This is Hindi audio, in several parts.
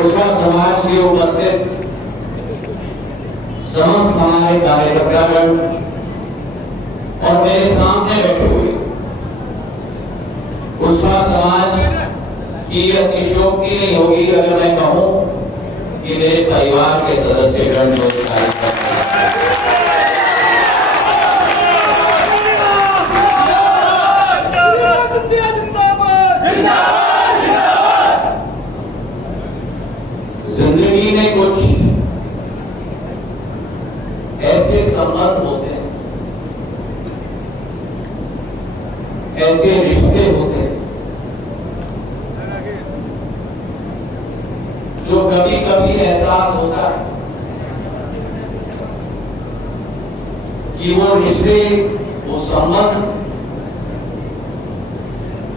उसका समाज के उपस्थित समस्त हमारे कार्यकर्तागण और मेरे सामने बैठे हुए उसका समाज की अतिशयोक्ति नहीं होगी अगर मैं कहूं कि मेरे परिवार के सदस्यगण जो जिंदगी में कुछ ऐसे संबंध होते हैं, ऐसे रिश्ते होते हैं जो कभी कभी एहसास होता है कि वो रिश्ते, वो संबंध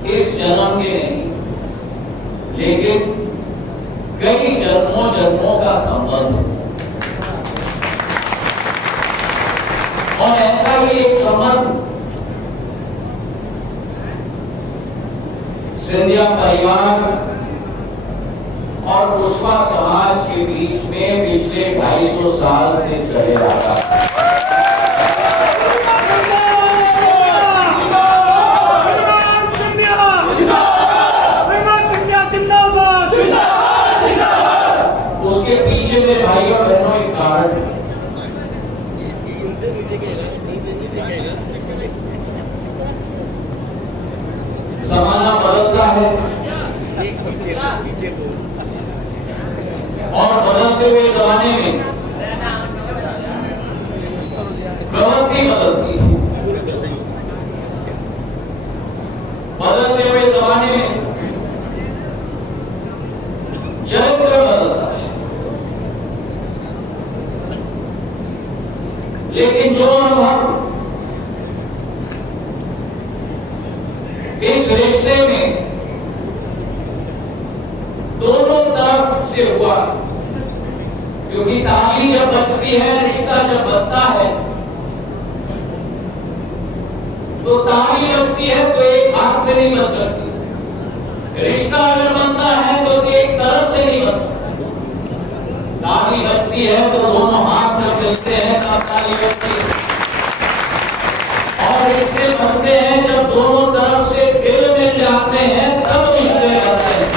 इस जन्म के नहीं लेकिन कई जन्मों जन्मों का संबंध है। और ऐसा ही एक संबंध सिंधिया परिवार और पुष्पा समाज के बीच में पिछले 250 साल से चले आ रहा है। उसके पीछे में भाइयों बहनों एक कारण है। जमाना बदलता है और बदलते हुए जमाने में प्रवृत्ति बदलती है। बदलते हुए जमाने में चरित्र बदलता है। लेकिन जो अनुभव इस रिश्ते में दोनों तरफ से हुआ, क्योंकि ताली जब बजती है, रिश्ता जब बनता है तो ताली बजती है तो एक हाथ से नहीं बन सकती। रिश्ता अगर बनता है तो एक तरफ से नहीं बनता। ताली बजती है तो दोनों हाथ जब चलते हैं तब ताली बजती है, और रिश्ते बनते हैं जब दोनों तरफ से दिल मिल जाते हैं तब रिश्ते बनते हैं।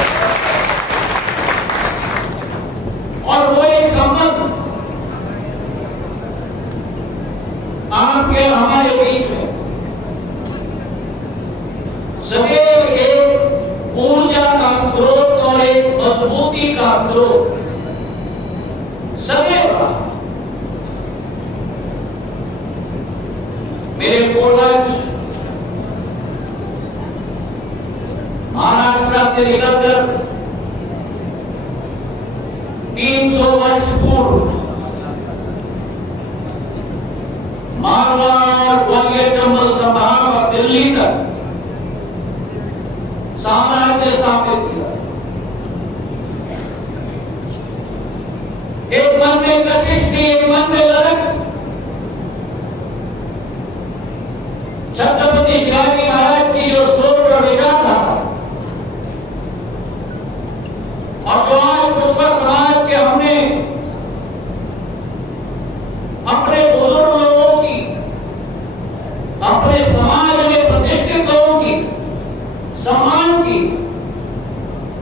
और वो एक संबंध आपके हमारे बीच में सदैव एक ऊर्जा का स्रोत और एक मजबूती का स्रोत सदैव रहा। मेरे पूर्वज महाराष्ट्र से निकलकर 300 वर्ष पूर्व मारवाड़ और ग्वालियर चंबल संभाग और दिल्ली तक साम्राज्य स्थापित किया। एक मन में कशिश थी, एक मन में ललक। छत्रपति शिवाजी महाराज की जो सोच और विचार था और जो आज पुष्पा समाज के हमने अपने बुजुर्ग लोगों की, अपने समाज में प्रतिष्ठित लोगों की सम्मान की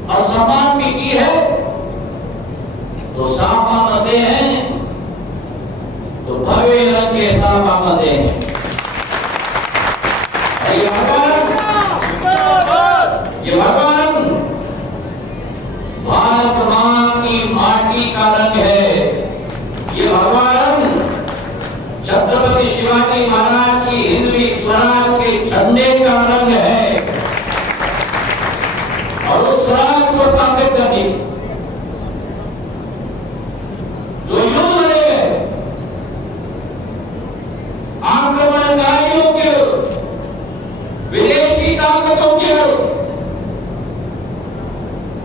और सम्मान भी की है, तो साफ आमदे हैं, तो भव्य रंग के साफ आमदे हैं। ये भगवान भारत मां की माटी का रंग है। ये भगवान छत्रपति शिवाजी महाराज की हिंदवी स्वराज के झंडे का रंग है। और उस स्वराज को स्थापित करने जो युद्ध लड़े गए आक्रमणकारियों के विरुद्ध, विदेशी ताकतों के विरुद्ध,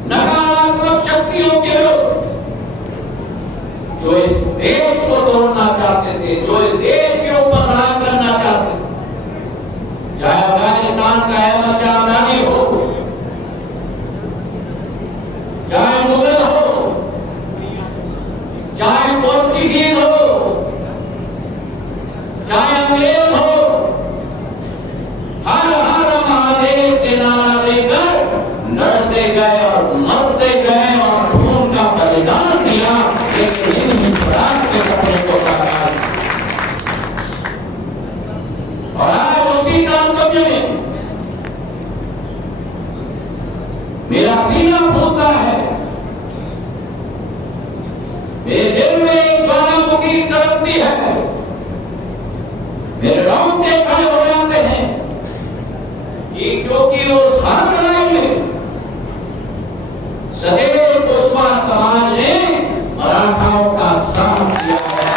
नकारात्मक शक्तियों के विरुद्ध, जो इस देश को तोड़ना चाहते थे, जो इस देश के ऊपर राज करना चाहते थे, चाहे अफगानिस्तान का अहमद शाह अब्दाली हो, चाहे मुगल हो, पोर्चुगीज हो, चाहे अंग्रेज हो, हर हर महादेव के नारा देकर लड़ते गए और मरते गए और खून का बलिदान दिया, लेकिन हिंद स्वराज के सपने को साकार। और आज उसी कर्तव्य में मेरा सीना फूलता है, मेरे दिल में एक ज्वालामुखी तड़पती है, मेरे रोंगटे खड़े हो जाते हैं कि क्योंकि उस हर लड़ाई में सदैव कुशवा समाज ने मराठाओं का साथ दिया है।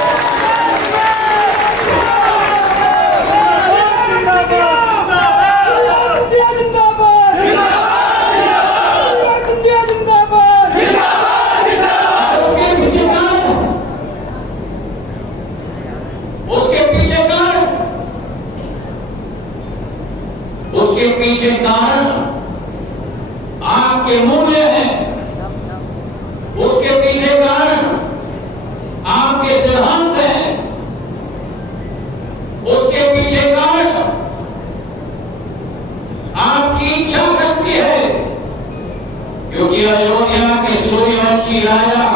उसके पीछे कारण आपके मूल्य हैं, उसके पीछे कारण आपके सिद्धांत हैं, उसके पीछे कारण आपकी इच्छा शक्ति है, क्योंकि अयोध्या के सूर्यवंशी राजा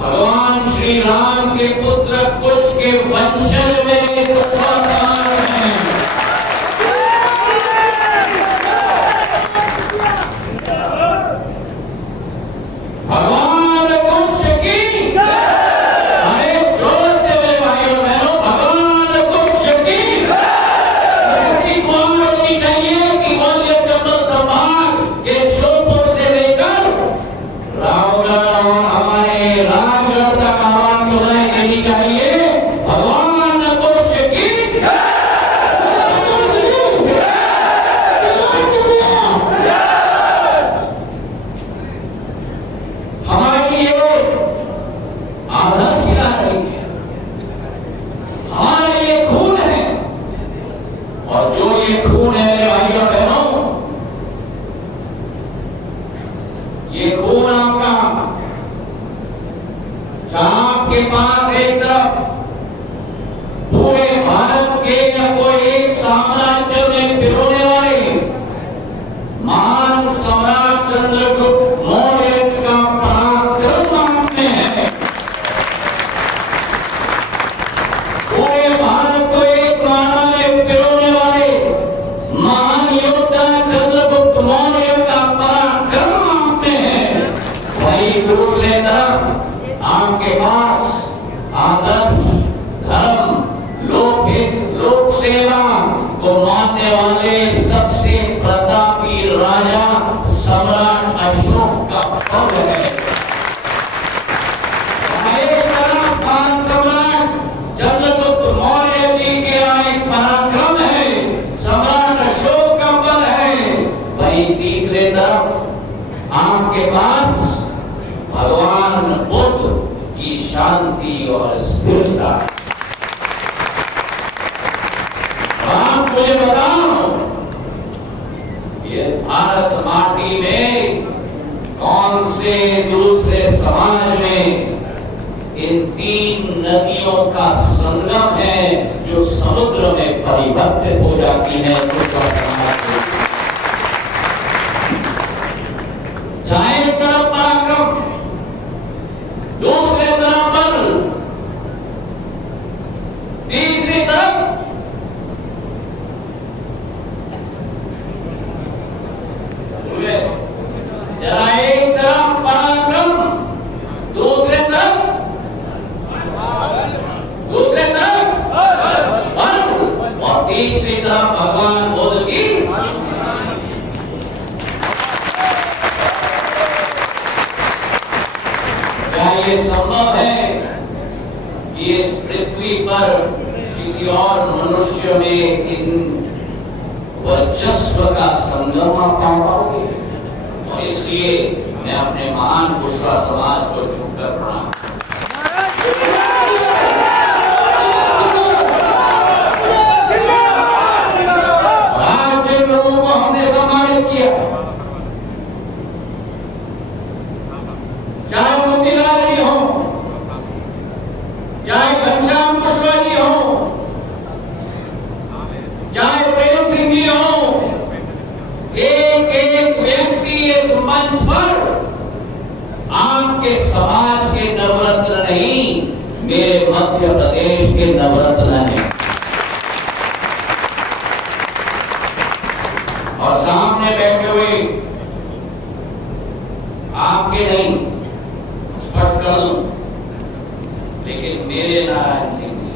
भगवान श्री राम के पुत्र कुश के वंशज में कुशवा समाज हैं। भगवान कुश की अरे जोर से मेरे भाइयों बहनों, भगवान कुश की ऐसी कौन होनी चाहिए कि ग्वालियर चंबल संभाग के श्योपुर से लेकर रामगढ़ और हमारे राजगढ़ तक आवाज सुनाई देनी चाहिए। भगवान कुश की हमारी ये आदर्शिला रही है, हमारा ये खून है, और जो ये खून है मेरे भाइयों बहनों, ये खून आपका, जहां आपके पास एक तरफ पूरे भारत के या कोई एक साम्राज्य में पिरोने वाले महान सम्राट चंद्रगुप्त मौर्य का पराक्रम आपने है, पूरे भारत को एक माला में पिरोने वाले महान योद्धा चंद्रगुप्त मौर्य का पराक्रम आपने है, वही दूसरे तरफ आपके पास आदर्श, धर्म, लोकहित, लोक सेवा को मानने वाले सबसे प्रतापी राजा सम्राट अशोक का पद है। एक तरफ महान सम्राट चंद्रगुप्त मौर्य जी के एक पराक्रम है, सम्राट अशोक का पद है, वही तीसरे तरफ आपके पास भगवान बुद्ध की शांति और स्थिरता। आप मुझे बताओ, ये भारत माटी में कौन से दूसरे समाज में इन तीन नदियों का संगम है जो समुद्र में परिवर्तित हो जाती है? चाहे तरफ पराक्रम, दूसरे तरफ बल, तीसरी तरफ जरा एक तरफ पराक्रम, दूसरे तरफ बल, और तीसरी तरफ भगवान बुद्ध की। क्या ये संभव है कि इस पृथ्वी पर किसी और मनुष्य में इन वर्चस्व का संगम आप पाओगे? और इसलिए मैं अपने महान कुशवा समाज को झुककर प्रणाम। आज जिन लोगों को हमने सम्मानित किया, चाहे मोतीलाल जी हो, चाहे घनश्याम कुशवाहा हो, चाहे प्रेम सिंह जी हो, एक एक व्यक्ति इस मंच पर आपके समाज के नवरत्न नहीं, मेरे मध्य प्रदेश के नवरत्न हैं। और सामने बैठे हुए आपके नहीं, स्पष्ट कर दूं, लेकिन मेरे नारायण सिंह जी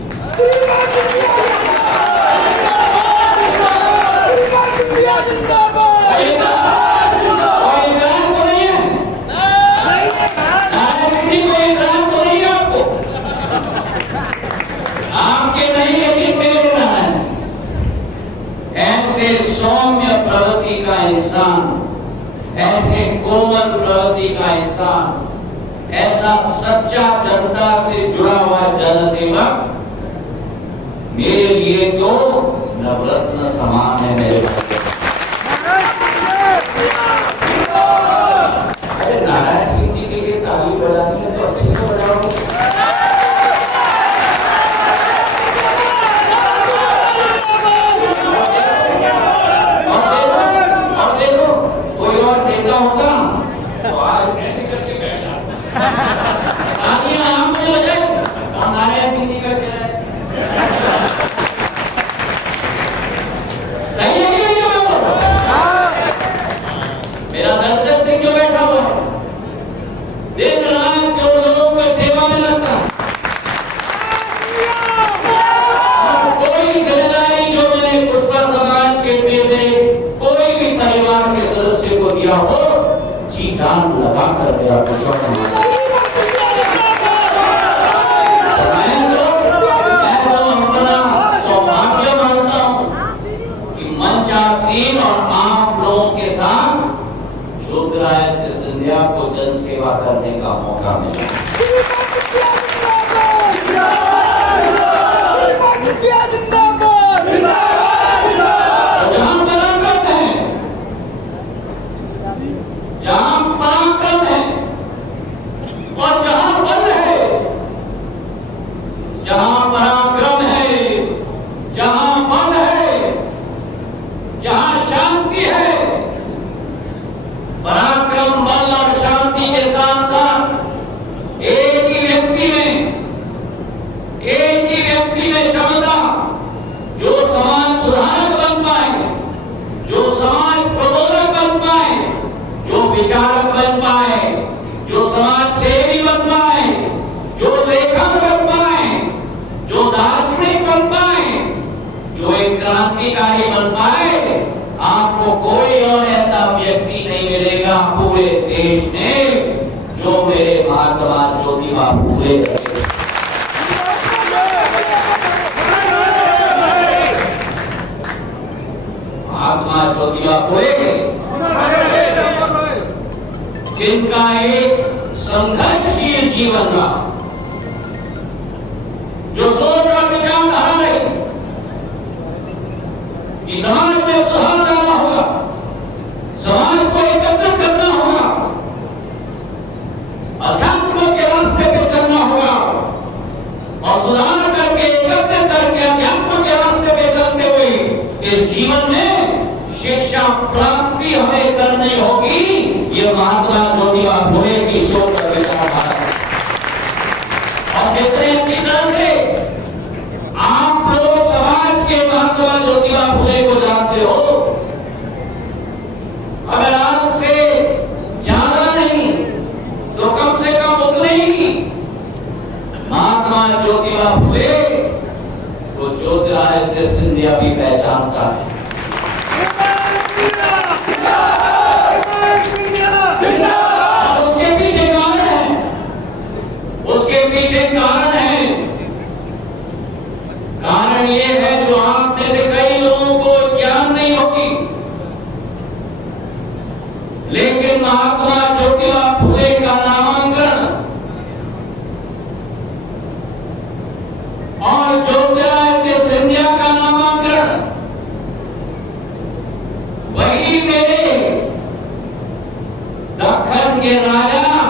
आपके नहीं, लेकिन मेरे नारायण सिंह ऐसे सौम्य प्रवृत्ति का इंसान, ऐसे कोमल प्रवृत्ति का इंसान, ऐसा सच्चा जनता से जुड़ा हुआ जनसेवक मेरे लिए तो नवरत्न समान है। मेरे अरे नारायण सिंह जी के लिए ताली बजानी है तो अच्छे से बजाओ। और देखो कोई और नेता होता तो आज ऐसे करके बैठ जाता, आम में लगे और नारायण सिंह जी का चेहरा सही है कि नहीं? मेरा दर्शक सिंह जो बैठा हुआ है, दिन रात जो लोगों की सेवा में लगता है, कोई जिम्मेदारी जो मैंने कुशवाहा समाज के मेरे कोई भी परिवार के सदस्य को दिया हो, जी जान लगा कर मेरा कुशवाहा समाज और आप लोगों के साथ ज्योतिरादित्य सिंधिया को जन सेवा करने का मौका मिला। जहां पराक्रम है, जहां पराक्रम है और जहां बल है, जहां पराक्रम है, जहां बल है, जहां शांति है, पराक्रम, बल और शांति के साथ साथ एक ही व्यक्ति में क्षमता, जो समाज सुधारक बन पाए, जो समाज प्रबोधक बन पाए, जो विचारक बन पाए, जो समाज सेवी बन पाए, जो लेखक बन पाए, जो दार्शनिक बन पाए, जो एक क्रांतिकारी बन पाए, आपको कोई और ऐसा व्यक्ति नहीं मिलेगा पूरे देश में जो मेरे महात्मा ज्योतिबा फूले। महात्मा ज्योतिबा फूले जिनका एक संघर्षशील जीवन रहा, जो सोच और विचारधारा रही कि समाज में सुधार लाना होगा, समाज को एकत्रित करना होगा, अध्यात्म के रास्ते पे चलना होगा और सुधार करके, एकत्रित करके अध्यात्म के रास्ते पे चलते हुए इस जीवन में शिक्षा प्राप्ति हमें करनी होगी। ये महात्मा ज्योतिबा फूले की सोच और विचारधारा है। और जितने अच्छी तरह से आप लोग समाज के महात्मा ज्योतिबा फूले को जानते हो, अगर आपसे ज्यादा नहीं तो कम से कम उतने ही महात्मा ज्योतिबा फूले को ज्योतिरादित्य सिंधिया भी पहचानता है। और उसके पीछे कारण है, उसके पीछे कारण है। कारण ये है जो आप में से कई लोगों को ज्ञान नहीं होगी, लेकिन महात्मा ज्योतिबा फूले का नामांकन और ज्योतिरादित्य सिंधिया का नामांकन वही मेरे के राजा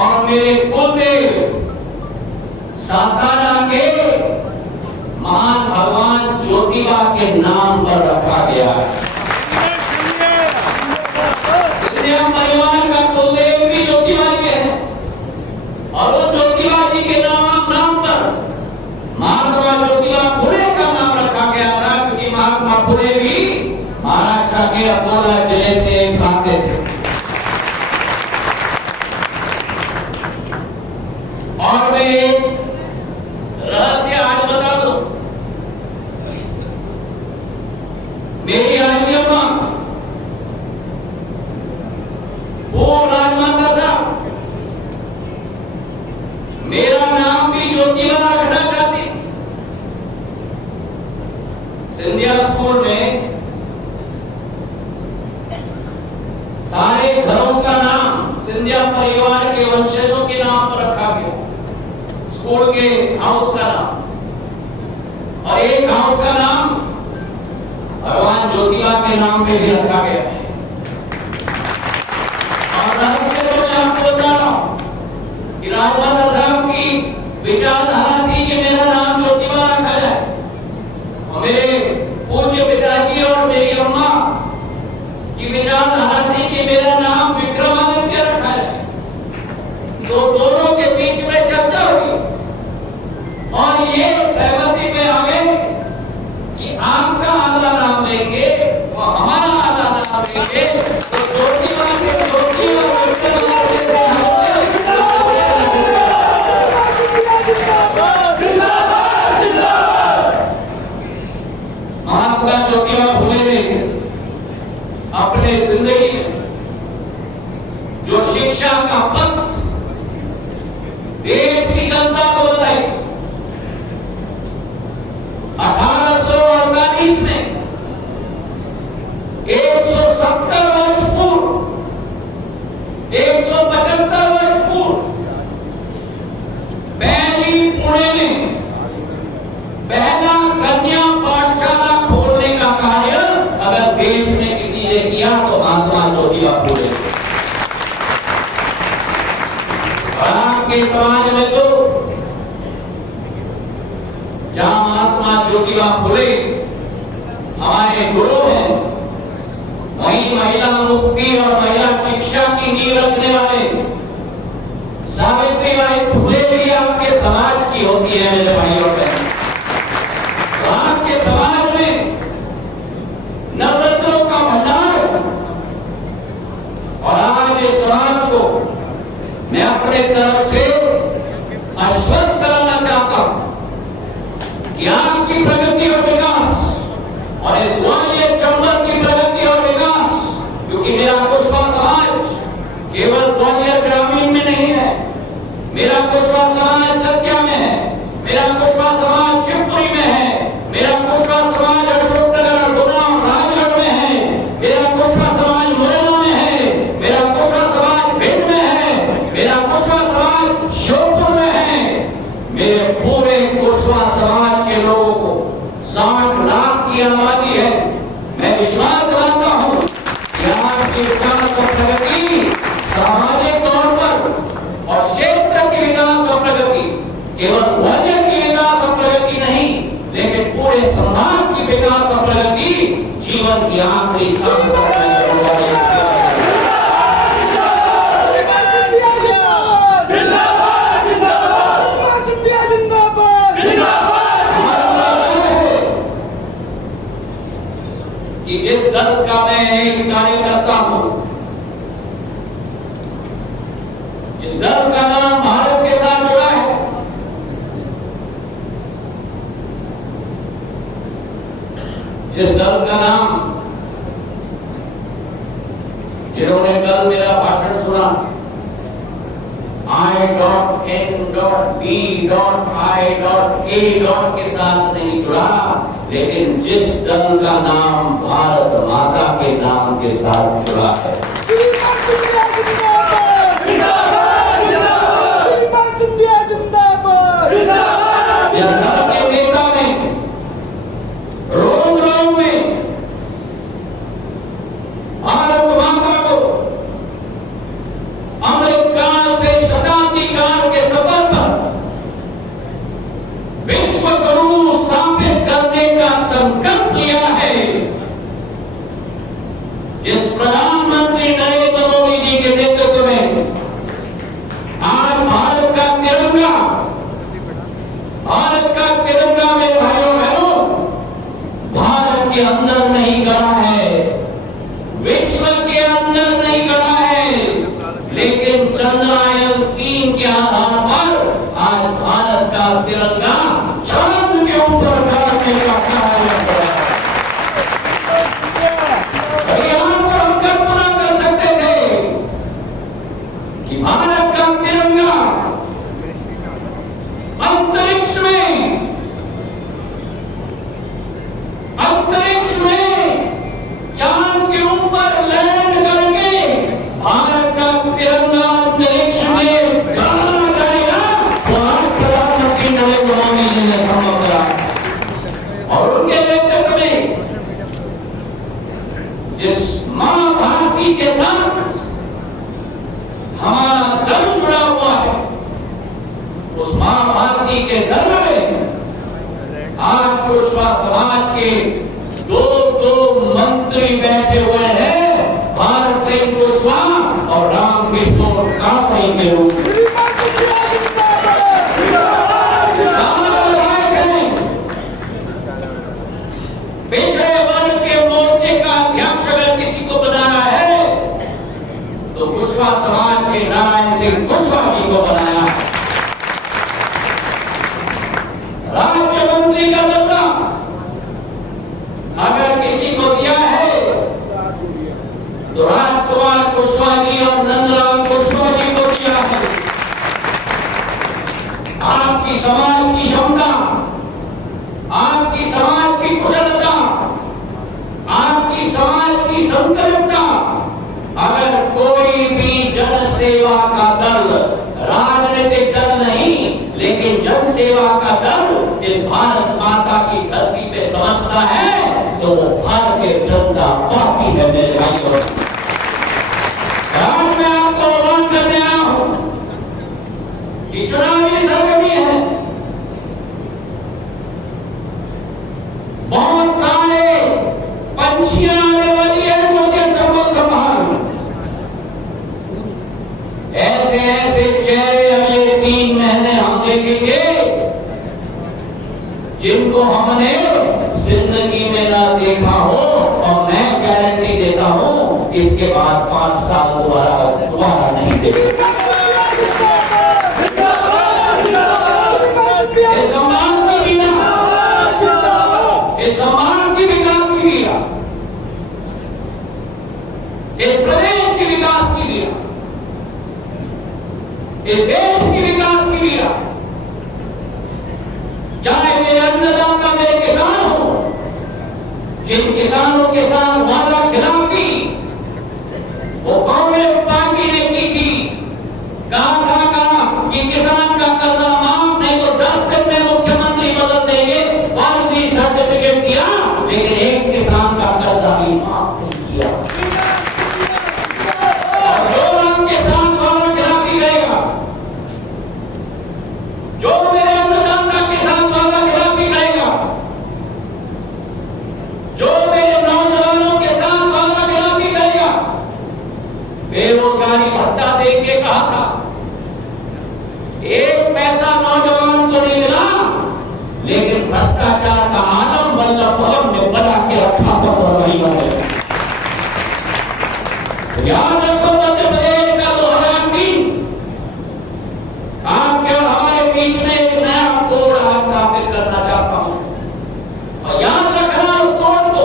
और मेरे कुलदेव सातारा ज्योतिबा के नाम पर रखा गया है। सिंधिया परिवार का कुलदेव भी ज्योतिबा जी है और उस ज्योतिबा जी के नाम पर महात्मा ज्योतिबा फुले का नाम रखा गया था, क्योंकि महात्मा फुले भी महाराष्ट्र के अकोला जिले से आते थे। और मैं रहस्य आज बता दूं, मेरी आदमी अम्मा वो राजमाता साहब मेरा नाम भी ज्योतिबा रखना चाहती। सिंधिया स्कूल में सारे घरों का नाम सिंधिया परिवार के वंशजों के नाम पर रखा गया, स्कूल के हाउस का नाम, और एक हाउस का नाम भगवान ज्योतिबा के नाम पे भी रखा गया है। और रहस्य तो मैं आपको बता रहा हूं कि राजमाता साहब की विचारधारा थी कि मेरा नाम ज्योतिबा रखा जाए, और मेरे पूज्य पिताजी और मेरी अम्मा की विचारधारा थी कि मेरा नाम विक्रमादित्य रखा जाए। तो दोनों के बीच में चर्चा हुई और ये सहमति में आ गए कि आपका आधा नाम लेंगे तो हमारा आधा नाम लेंगे, तो ज्योतिबा के ज्योतिबा महात्मा ज्योतिबा फुले ने अपने जिंदगी में जो शिक्षा का पथ देश की जनता को बताई, 1848 में 170 वर्ष पूर्व, 175 वर्ष पूर्व पहली पुणे में पहला कन्या पाठशाला खोलने का कार्य अगर देश में किसी ने किया तो महात्मा ज्योतिबा फुले। आपके समाज में तो जहां महात्मा ज्योतिबा फुले हमारे गुरु हैं, वहीं महिला मुक्ति और महिला शिक्षा की नींव रखने वाले सावित्रीबाई फुले भी आपके समाज की होती है मेरे भाइयों बहनों। आपके समाज में नवरत्नों का भंडार, और आज इस समाज को मैं अपने तरफ से आश्वस्त कराना चाहता हूं कि आपकी प्रगति और विकास और इस ग्वालियर चंबल की प्रगति और विकास, क्योंकि मेरा कुशवा समाज केवल ग्वालियर ग्रामीण में नहीं है, मेरा कुशवा समाज दतिया में है, मेरा कुशवा समाज शिवपुरी में है, मेरा कुशवा समाज अशोकनगर गुना राजगढ़ में है, मेरा कुशवा समाज मुरैना में है, मेरा कुशवा समाज भिंड में है, मेरा कुशवा समाज श्योपुर में है। मेरे पूरे कुशवा समाज के लोगों को 60 लाख की आबादी है। मैं विश्वास कराता हूं कि आपकी विकास और प्रगति सामाजिक तौर पर और क्षेत्र की विकास और प्रगति केवल ग्वालियर की विकास और प्रगति नहीं, लेकिन पूरे समाज की विकास और प्रगति जीवन की आखिरी सांस तक कि जिस दल का मैं एक कार्यकर्ता हूं, जिस दल का नाम भारत के साथ जुड़ा है, जिस दल का नाम, जिन्होंने कल मेरा भाषण सुना, I.N.B.I.A. के साथ नहीं जुड़ा, लेकिन जिस दल का नाम भारत माता के नाम के साथ जुड़ा है, जिस दल के नेता ने रोम रोम में भारत माता को अमृतकाल से शताब्दी काल के सफर पर विश्व गुरु स्थापित करने का संकल्प चंद्रयान-3 के आधार पर आज भारत का तिरंगा चांद के ऊपर गाड़ने का कार्य कर रहा है। यहाँ पर हम कल्पना कर सकते थे कि भारत का तिरंगा अंतरिक्ष में चांद के ऊपर लैंड करके भारत का तिरंगा अंतरिक्ष में गाना गाएगा तो आज प्रधानमंत्री नरेंद्र मोदी जी ने संभव करा। और उनके नेतृत्व में जिस मां भारती के साथ हमारा दल जुड़ा हुआ है, उस मां भारती के दल में आज कुशवाहा समाज के दो मंत्री बैठे हुए हैं, भारत सिंह कुशवाहा और रामकृष्ण कापड़ी के रूप में। पिछड़े वर्ग के मोर्चे का अध्यक्ष अगर किसी को बनाया है तो कुशवाहा समाज के नारायण सिंह कुशवाहा जी को बनाया। राज्य मंत्री का दर्जा अगर किसी को दिया है तो राजकुमार कुशवाहा जी और नंदलाल कुशवाहा जी को दिया है। आपकी समाज की क्षमता, आपकी समाज की कुशलता, आपकी समाज की संकल्पना, अगर कोई भी जन सेवा का दल, राजनीतिक दल नहीं लेकिन जन सेवा का दल इस भारत माता की धरती पे समझता है तो वो भारतीय जनता पार्टी है। मेरे भाइयों, आज मैं आपको आह्वान करने आया हूं कि चुनावी सरगर्मी है, बहुत सारे पंछियां आने वाली है, मुझे सबको संभाल। ऐसे चेहरे अगले 3 महीने हम देखेंगे जिनको हमने जिंदगी में ना देखा हो, और मैं गारंटी देता हूं इसके बाद 5 साल दोबारा नहीं देखेंगे। इस समाज की वीरा, इस समाज की विकास की वीरा, इस प्रदेश के विकास की वीरा, इस देश की विकास की वीरा, चाहे मेरे अन्नदाता मेरे किसान हो, जिन किसानों के साथ वादा खिलाफ की वो कांग्रेस पार्टी ने की थी, कहा कि किसान का कर्जा माफ नहीं तो 10 दिन में मुख्यमंत्री बदल देंगे, फर्जी सर्टिफिकेट दिया लेकिन एक किसान का कर्जा भी माफ नहीं किया। और जो आपके साथ वादा खिलाफी करेगा, जो मेरे अन्नदाता के साथ वादा खिलाफी करेगा, जो मेरे नौजवानों के साथ वादा खिलाफी करेगा, बेरोजगारी भत्ता देके कहा था 1 पैसा नौजवान को नहीं मिला, लेकिन भ्रष्टाचार का आलम वल्लभ भवन में बना के रखा था। याद रखो मध्य प्रदेश का 2003 आपके और हमारे बीच में एक नया कोड स्थापित करना चाहता हूं, और याद रखना उस कोड को,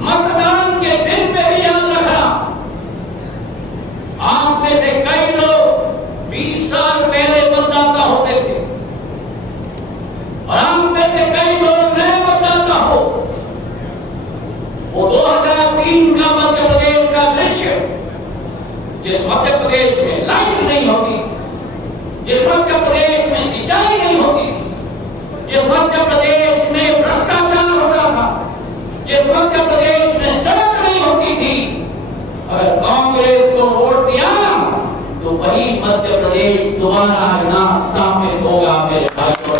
मतदान के दिन पे भी याद रखना। आप में से कई लोग 20 साल पहले मतदाता होते थे और आप में से कई लोग नए मतदाता हो। वो 2003 का मध्य प्रदेश का दृश्य, जिस मध्य प्रदेश में लाइट नहीं होती, जिस मध्य प्रदेश में सिंचाई नहीं होती, जिस मध्य प्रदेश में भ्रष्टाचार होता था, जिस मध्य प्रदेश में सड़क नहीं होती थी, अगर कांग्रेस को वोट दिया तो वही मध्य प्रदेश दोबारा ना स्थापित होगा। मेरे भाइयों,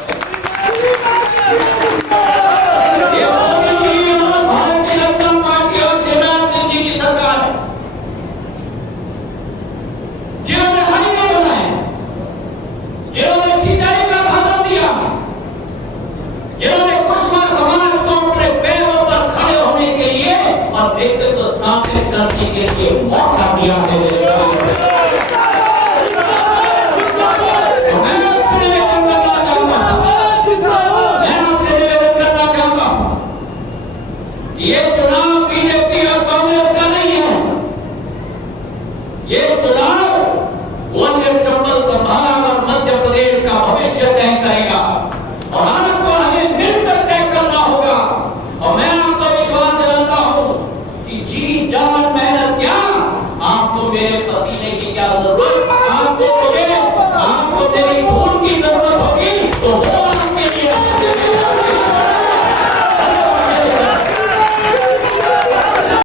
ये मोदी जी और भारतीय जनता पार्टी और शिवराज सिंह जी की सरकार है, जिन्होंने हाईवे बनाए, जिन्होंने सिंचाई का साधन दिया, जिन्होंने कुशवाहा समाज को अपने पैरों पर खड़े होने के लिए और नेतृत्व स्थापित करने के लिए मौका दिया है। ये चुनाव ग्वालियर चंबल संभाग और मध्य प्रदेश का भविष्य तय करेगा और आपको हमें मिलकर तय करना होगा। और मैं आपको विश्वास दिलाता हूं कि जी जान मेहनत क्या, आपको मेरे पसीने की क्या जरूरत